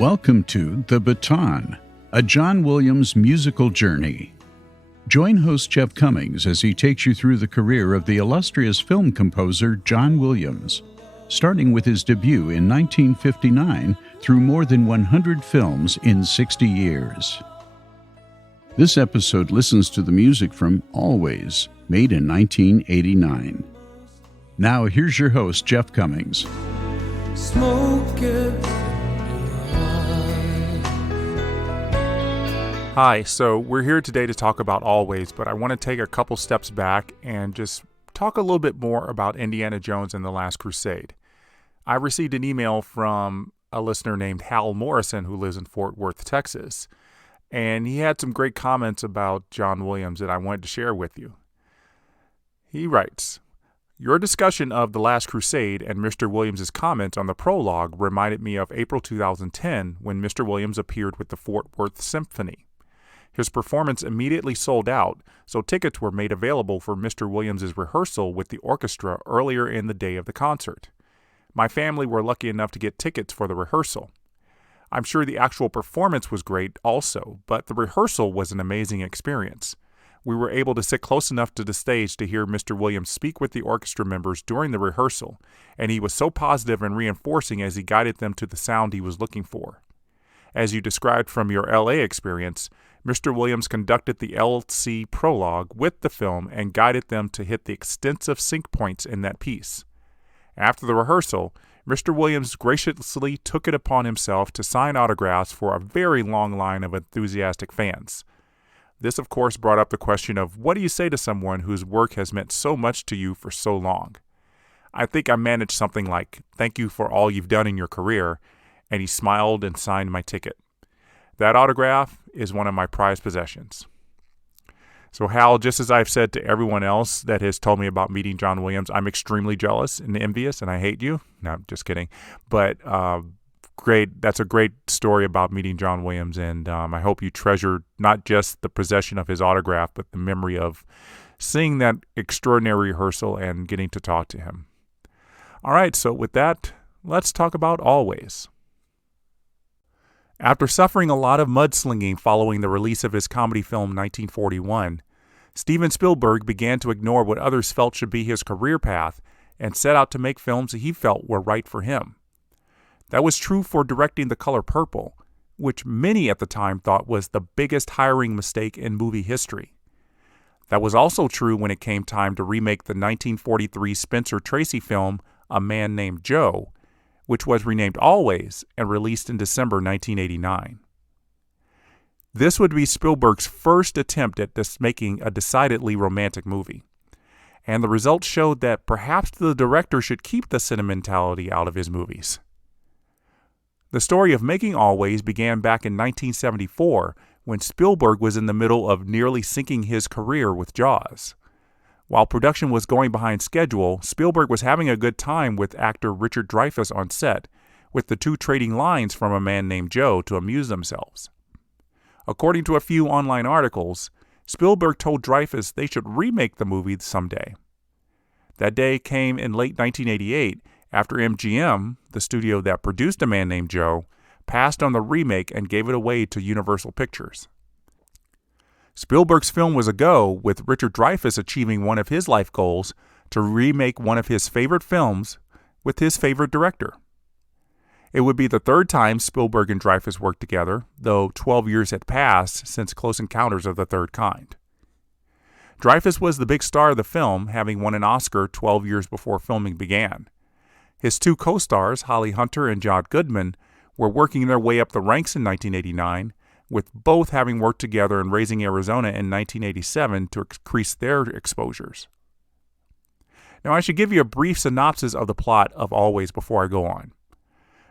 Welcome to The Baton, a John Williams musical journey. Join host Jeff Commings as he takes you through the career of the illustrious film composer John Williams, starting with his debut in 1959 through more than 100 films in 60 years. This episode listens to the music from Always, made in 1989. Now here's your host, Jeff Commings. Hi, so we're here today to talk about Always, but I want to take a couple steps back and just talk a little bit more about Indiana Jones and the Last Crusade. I received an email from a listener named Hal Morrison who lives in Fort Worth, Texas, and he had some great comments about John Williams that I wanted to share with you. He writes, "Your discussion of The Last Crusade and Mr. Williams' comments on the prologue reminded me of April 2010 when Mr. Williams appeared with the Fort Worth Symphony. His performance immediately sold out, so tickets were made available for Mr. Williams' rehearsal with the orchestra earlier in the day of the concert. My family were lucky enough to get tickets for the rehearsal. I'm sure the actual performance was great also, but the rehearsal was an amazing experience. We were able to sit close enough to the stage to hear Mr. Williams speak with the orchestra members during the rehearsal, and he was so positive and reinforcing as he guided them to the sound he was looking for. As you described from your LA experience, Mr. Williams conducted the LC prologue with the film and guided them to hit the extensive sync points in that piece. After the rehearsal, Mr. Williams graciously took it upon himself to sign autographs for a very long line of enthusiastic fans. This, of course, brought up the question of what do you say to someone whose work has meant so much to you for so long? I think I managed something like, 'Thank you for all you've done in your career,' and he smiled and signed my ticket. That autograph is one of my prized possessions." So Hal, just as I've said to everyone else that has told me about meeting John Williams, I'm extremely jealous and envious, and I hate you. No, I'm just kidding. But great. That's a great story about meeting John Williams, and I hope you treasure not just the possession of his autograph, but the memory of seeing that extraordinary rehearsal and getting to talk to him. All right, so with that, let's talk about Always. After suffering a lot of mudslinging following the release of his comedy film 1941, Steven Spielberg began to ignore what others felt should be his career path and set out to make films that he felt were right for him. That was true for directing The Color Purple, which many at the time thought was the biggest hiring mistake in movie history. That was also true when it came time to remake the 1943 Spencer Tracy film A Man Named Joe, which was renamed Always and released in December 1989. This would be Spielberg's first attempt at making a decidedly romantic movie, and the results showed that perhaps the director should keep the sentimentality out of his movies. The story of making Always began back in 1974 when Spielberg was in the middle of nearly sinking his career with Jaws. While production was going behind schedule, Spielberg was having a good time with actor Richard Dreyfuss on set, with the two trading lines from A Man Named Joe to amuse themselves. According to a few online articles, Spielberg told Dreyfuss they should remake the movie someday. That day came in late 1988 after MGM, the studio that produced A Man Named Joe, passed on the remake and gave it away to Universal Pictures. Spielberg's film was a go, with Richard Dreyfuss achieving one of his life goals to remake one of his favorite films with his favorite director. It would be the third time Spielberg and Dreyfuss worked together, though 12 years had passed since Close Encounters of the Third Kind. Dreyfuss was the big star of the film, having won an Oscar 12 years before filming began. His two co-stars, Holly Hunter and John Goodman, were working their way up the ranks in 1989, with both having worked together in Raising Arizona in 1987 to increase their exposures. Now, I should give you a brief synopsis of the plot of Always before I go on.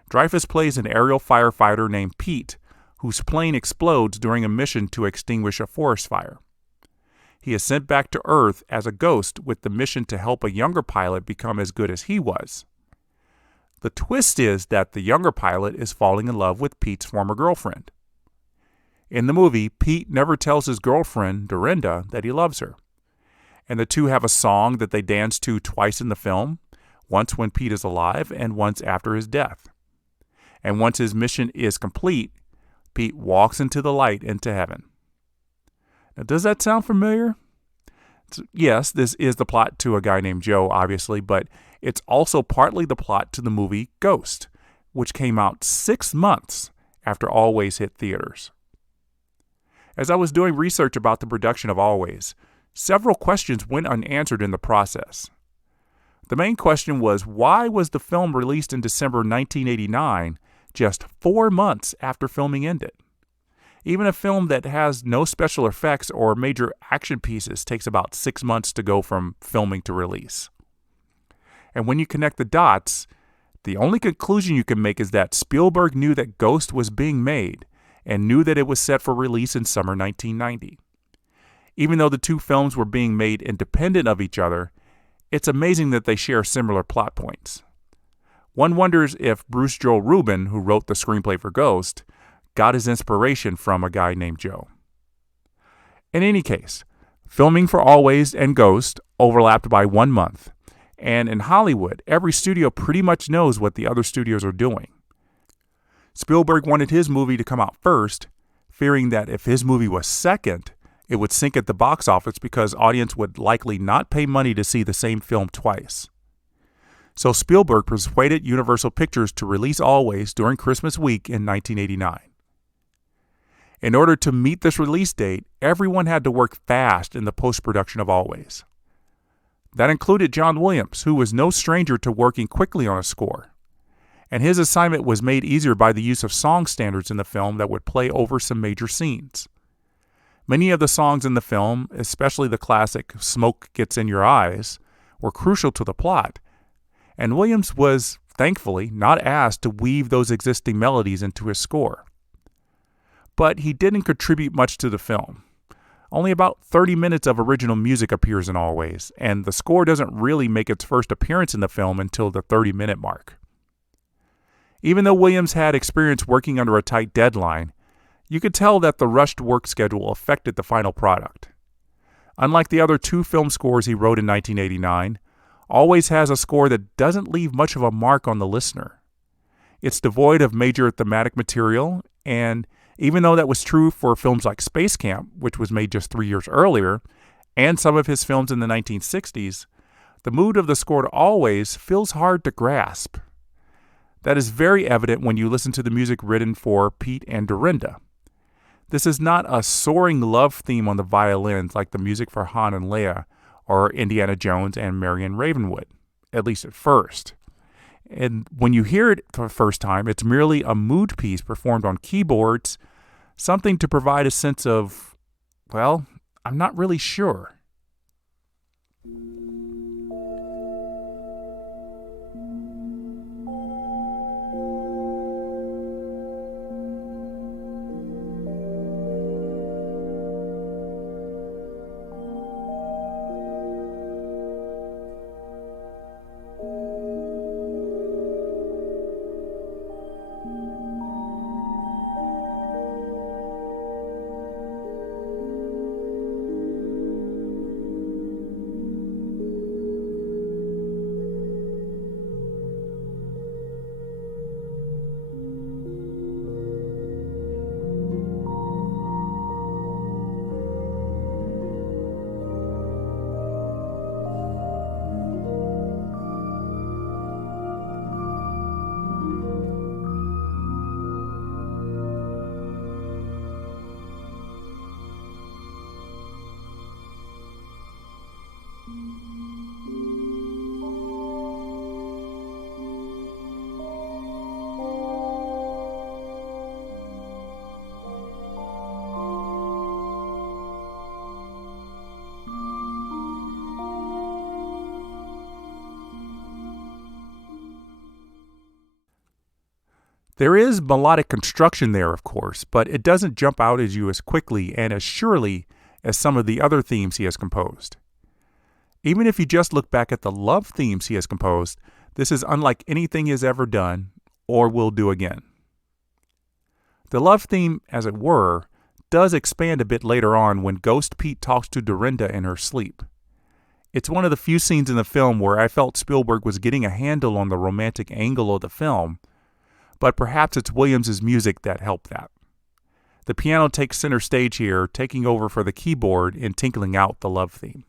Dreyfuss plays an aerial firefighter named Pete, whose plane explodes during a mission to extinguish a forest fire. He is sent back to Earth as a ghost with the mission to help a younger pilot become as good as he was. The twist is that the younger pilot is falling in love with Pete's former girlfriend. In the movie, Pete never tells his girlfriend, Dorinda, that he loves her. And the two have a song that they dance to twice in the film, once when Pete is alive and once after his death. And once his mission is complete, Pete walks into the light into heaven. Now, does that sound familiar? Yes, this is the plot to A Guy Named Joe, obviously, but it's also partly the plot to the movie Ghost, which came out 6 months after Always hit theaters. As I was doing research about the production of Always, several questions went unanswered in the process. The main question was, why was the film released in December 1989, just 4 months after filming ended? Even a film that has no special effects or major action pieces takes about 6 months to go from filming to release. And when you connect the dots, the only conclusion you can make is that Spielberg knew that Ghost was being made and knew that it was set for release in summer 1990. Even though the two films were being made independent of each other, it's amazing that they share similar plot points. One wonders if Bruce Joel Rubin, who wrote the screenplay for Ghost, got his inspiration from A Guy Named Joe. In any case, filming for Always and Ghost overlapped by 1 month, and in Hollywood, every studio pretty much knows what the other studios are doing. Spielberg wanted his movie to come out first, fearing that if his movie was second, it would sink at the box office because audience would likely not pay money to see the same film twice. So Spielberg persuaded Universal Pictures to release Always during Christmas week in 1989. In order to meet this release date, everyone had to work fast in the post-production of Always. That included John Williams, who was no stranger to working quickly on a score. And his assignment was made easier by the use of song standards in the film that would play over some major scenes. Many of the songs in the film, especially the classic Smoke Gets in Your Eyes, were crucial to the plot, and Williams was, thankfully, not asked to weave those existing melodies into his score. But he didn't contribute much to the film. Only about 30 minutes of original music appears in Always, and the score doesn't really make its first appearance in the film until the 30-minute mark. Even though Williams had experience working under a tight deadline, you could tell that the rushed work schedule affected the final product. Unlike the other two film scores he wrote in 1989, Always has a score that doesn't leave much of a mark on the listener. It's devoid of major thematic material, and even though that was true for films like Space Camp, which was made just 3 years earlier, and some of his films in the 1960s, the mood of the score to Always feels hard to grasp. That is very evident when you listen to the music written for Pete and Dorinda. This is not a soaring love theme on the violins like the music for Han and Leia or Indiana Jones and Marion Ravenwood, at least at first. And when you hear it for the first time, it's merely a mood piece performed on keyboards, something to provide a sense of, well, I'm not really sure. There is melodic construction there, of course, but it doesn't jump out at you as quickly and as surely as some of the other themes he has composed. Even if you just look back at the love themes he has composed, this is unlike anything he has ever done or will do again. The love theme, as it were, does expand a bit later on when Ghost Pete talks to Dorinda in her sleep. It's one of the few scenes in the film where I felt Spielberg was getting a handle on the romantic angle of the film, but perhaps it's Williams' music that helped that. The piano takes center stage here, taking over for the keyboard in tinkling out the love theme.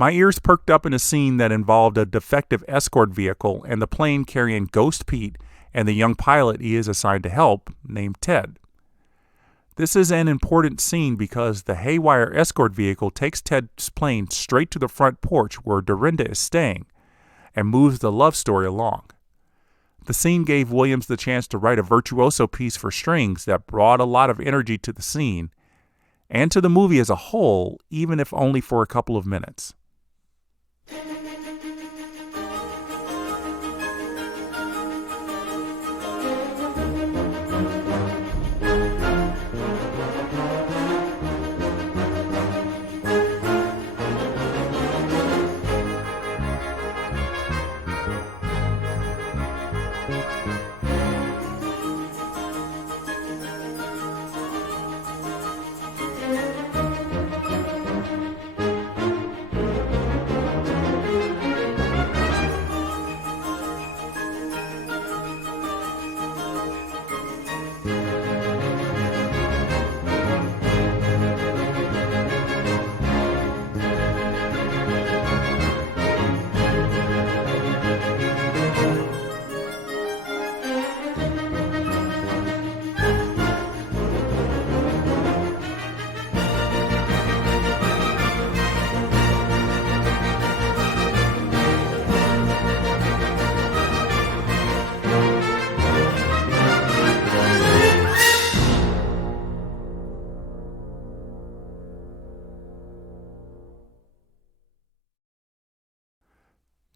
My ears perked up in a scene that involved a defective escort vehicle and the plane carrying Ghost Pete and the young pilot he is assigned to help, named Ted. This is an important scene because the haywire escort vehicle takes Ted's plane straight to the front porch where Dorinda is staying and moves the love story along. The scene gave Williams the chance to write a virtuoso piece for strings that brought a lot of energy to the scene and to the movie as a whole, even if only for a couple of minutes.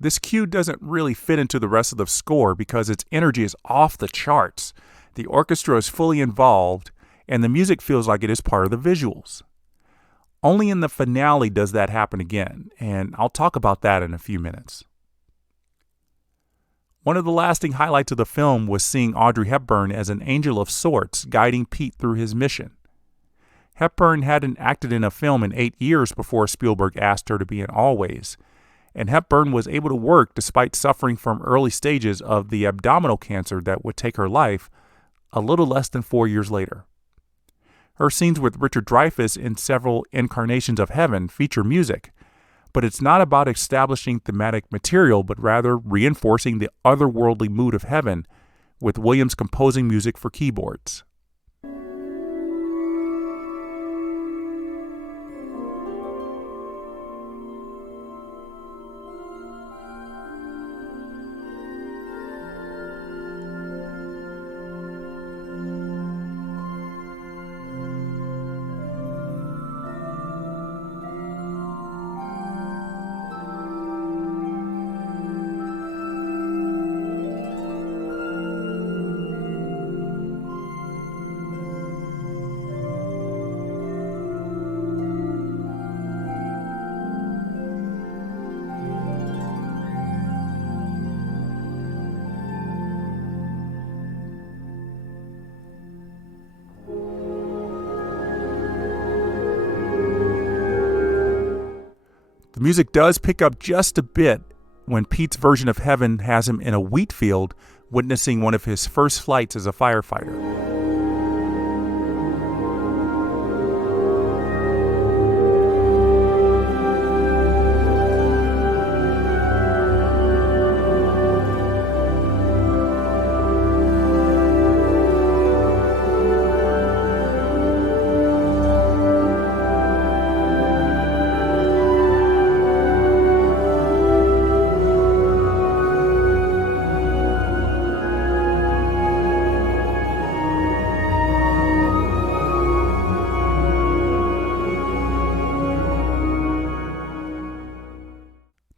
This cue doesn't really fit into the rest of the score because its energy is off the charts. The orchestra is fully involved, and the music feels like it is part of the visuals. Only in the finale does that happen again, and I'll talk about that in a few minutes. One of the lasting highlights of the film was seeing Audrey Hepburn as an angel of sorts guiding Pete through his mission. Hepburn hadn't acted in a film in 8 years before Spielberg asked her to be in Always, and Hepburn was able to work despite suffering from early stages of the abdominal cancer that would take her life a little less than 4 years later. Her scenes with Richard Dreyfuss in several incarnations of Heaven feature music, but it's not about establishing thematic material, but rather reinforcing the otherworldly mood of Heaven, with Williams composing music for keyboards. music does pick up just a bit when Pete's version of Heaven has him in a wheat field witnessing one of his first flights as a firefighter.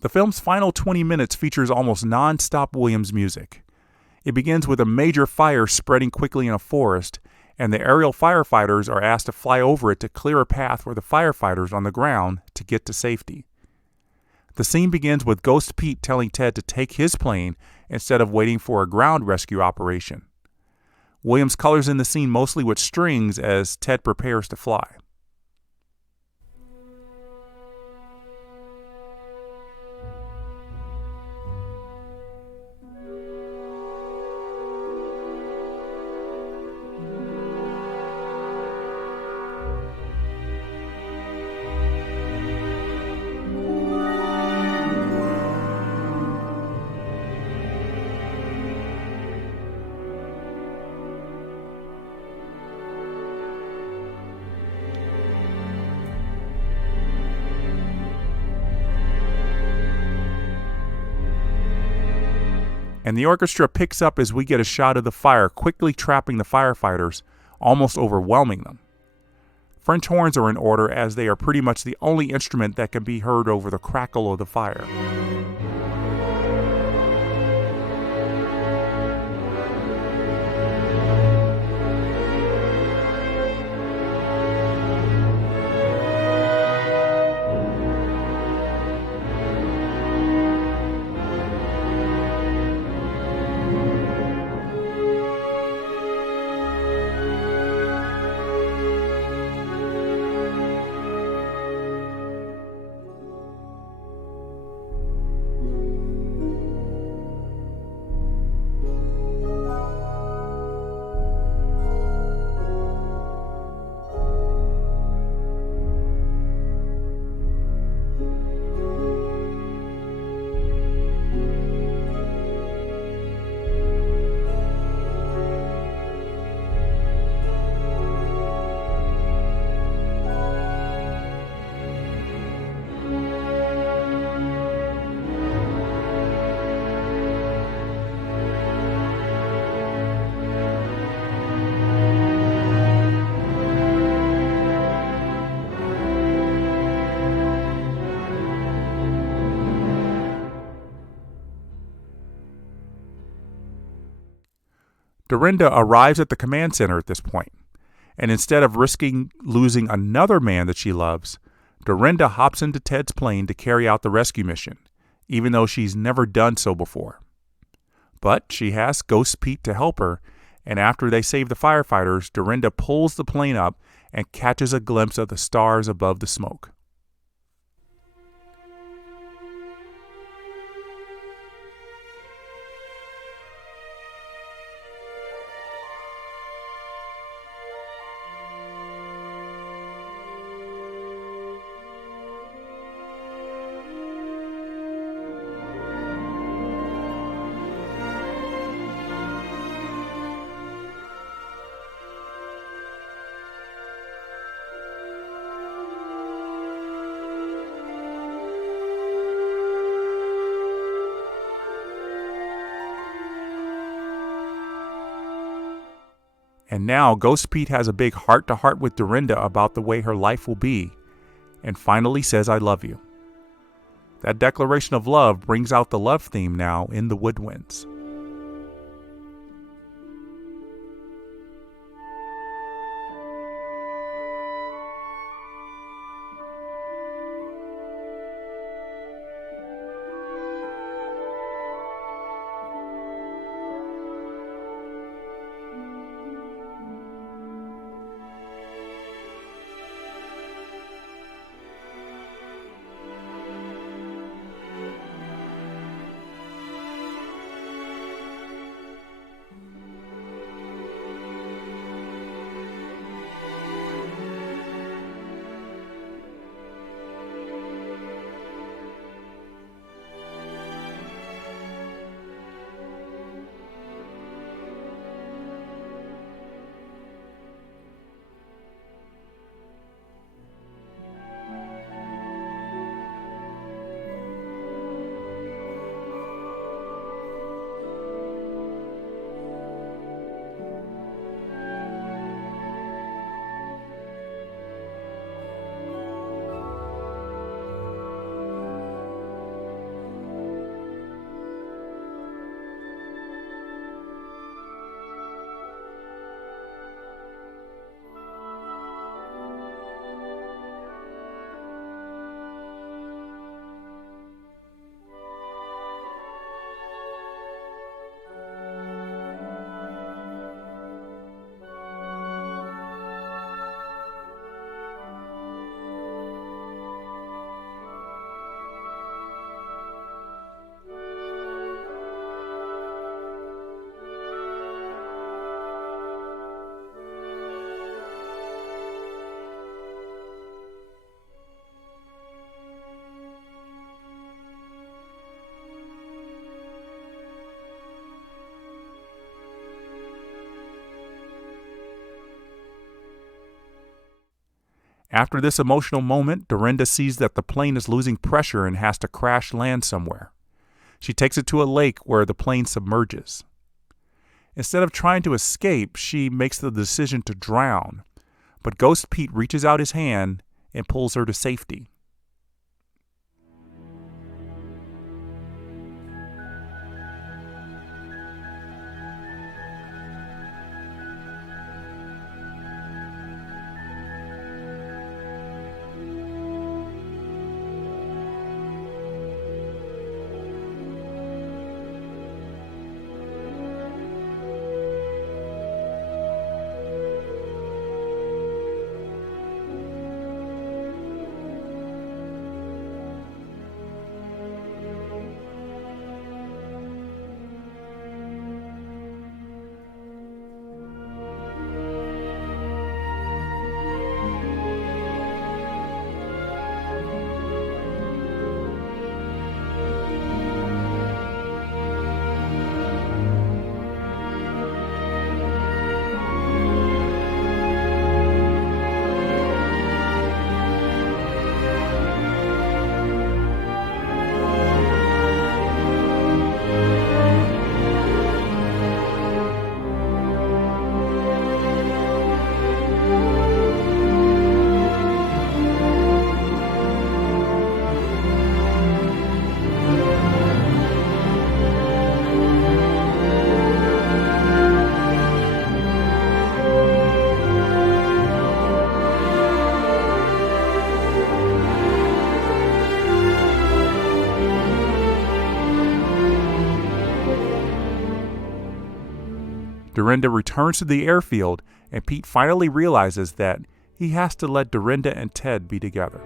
The film's final 20 minutes features almost non-stop Williams music. It begins with a major fire spreading quickly in a forest, and the aerial firefighters are asked to fly over it to clear a path for the firefighters on the ground to get to safety. The scene begins with Ghost Pete telling Ted to take his plane instead of waiting for a ground rescue operation. Williams colors in the scene mostly with strings as Ted prepares to fly. And the orchestra picks up as we get a shot of the fire quickly trapping the firefighters, almost overwhelming them. French horns are in order as they are pretty much the only instrument that can be heard over the crackle of the fire. Dorinda arrives at the command center at this point, and instead of risking losing another man that she loves, Dorinda hops into Ted's plane to carry out the rescue mission, even though she's never done so before. But she has Ghost Pete to help her, and after they save the firefighters, Dorinda pulls the plane up and catches a glimpse of the stars above the smoke. And now Ghost Pete has a big heart-to-heart with Dorinda about the way her life will be, and finally says, "I love you." That declaration of love brings out the love theme now in the woodwinds. After this emotional moment, Dorinda sees that the plane is losing pressure and has to crash land somewhere. She takes it to a lake where the plane submerges. Instead of trying to escape, she makes the decision to drown, but Ghost Pete reaches out his hand and pulls her to safety. Dorinda returns to the airfield, and Pete finally realizes that he has to let Dorinda and Ted be together.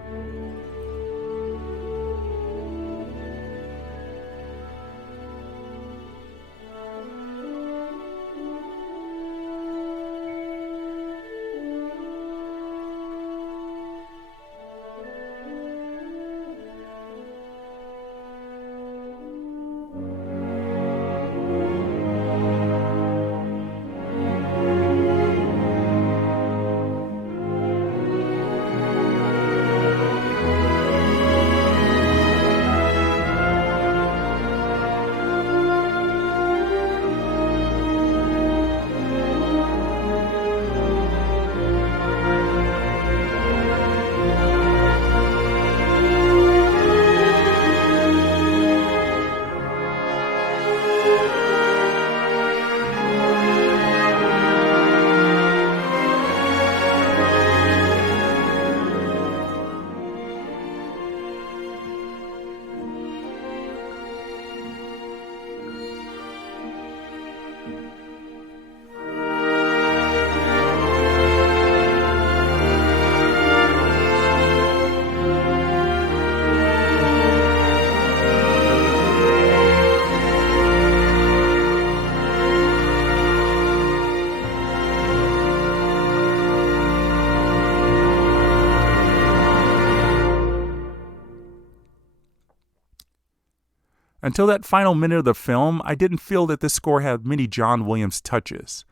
Until that final minute of the film, I didn't feel that this score had many John Williams touches.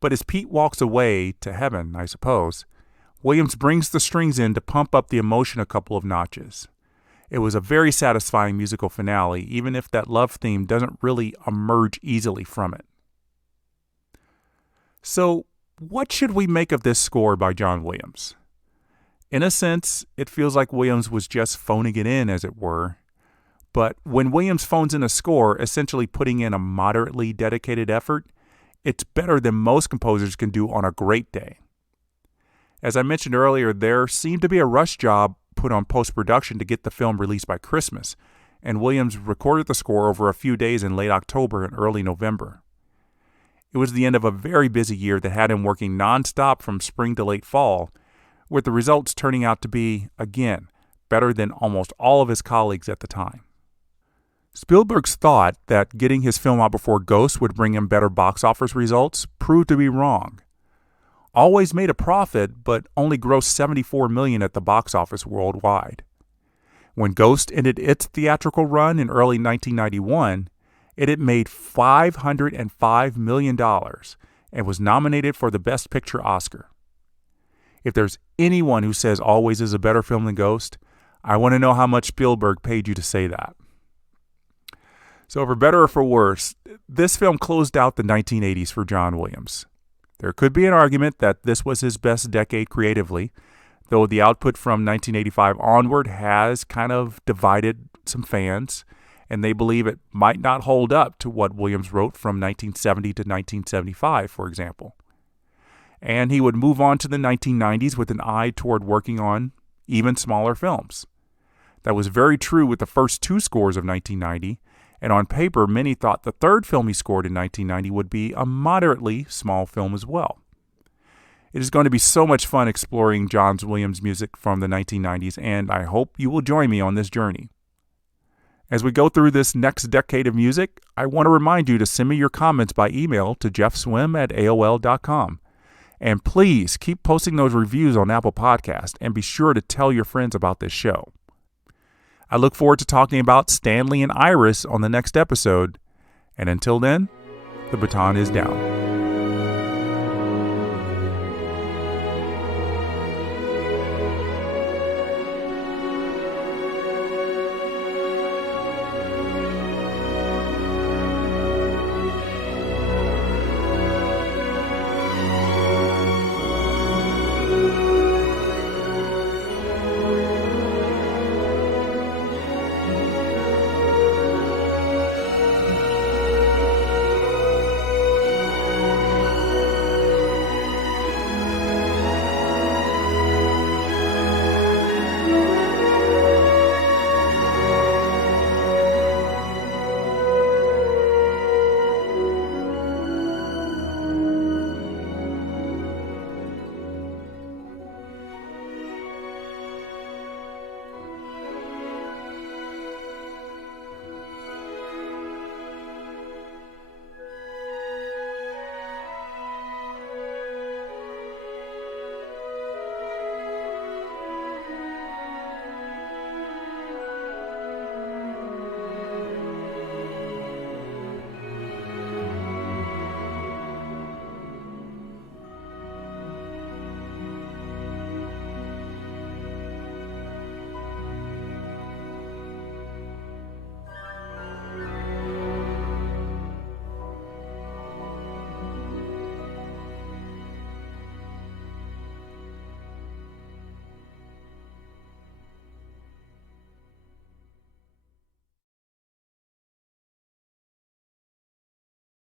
But as Pete walks away, to heaven, I suppose, Williams brings the strings in to pump up the emotion a couple of notches. It was a very satisfying musical finale, even if that love theme doesn't really emerge easily from it. So, what should we make of this score by John Williams? In a sense, it feels like Williams was just phoning it in, as it were. But when Williams phones in a score, essentially putting in a moderately dedicated effort, it's better than most composers can do on a great day. As I mentioned earlier, there seemed to be a rush job put on post-production to get the film released by Christmas, and Williams recorded the score over a few days in late October and early November. It was the end of a very busy year that had him working nonstop from spring to late fall, with the results turning out to be, again, better than almost all of his colleagues at the time. Spielberg's thought that getting his film out before Ghost would bring him better box office results proved to be wrong. Always made a profit, but only grossed $74 million at the box office worldwide. When Ghost ended its theatrical run in early 1991, it had made $505 million and was nominated for the Best Picture Oscar. If there's anyone who says Always is a better film than Ghost, I want to know how much Spielberg paid you to say that. So for better or for worse, this film closed out the 1980s for John Williams. There could be an argument that this was his best decade creatively, though the output from 1985 onward has kind of divided some fans, and they believe it might not hold up to what Williams wrote from 1970 to 1975, for example. And he would move on to the 1990s with an eye toward working on even smaller films. That was very true with the first two scores of 1990, and on paper, many thought the third film he scored in 1990 would be a moderately small film as well. It is going to be so much fun exploring John Williams' music from the 1990s, and I hope you will join me on this journey. As we go through this next decade of music, I want to remind you to send me your comments by email to jeffswim@aol.com. And please keep posting those reviews on Apple Podcasts, and be sure to tell your friends about this show. I look forward to talking about Stanley and Iris on the next episode. And until then, the baton is down.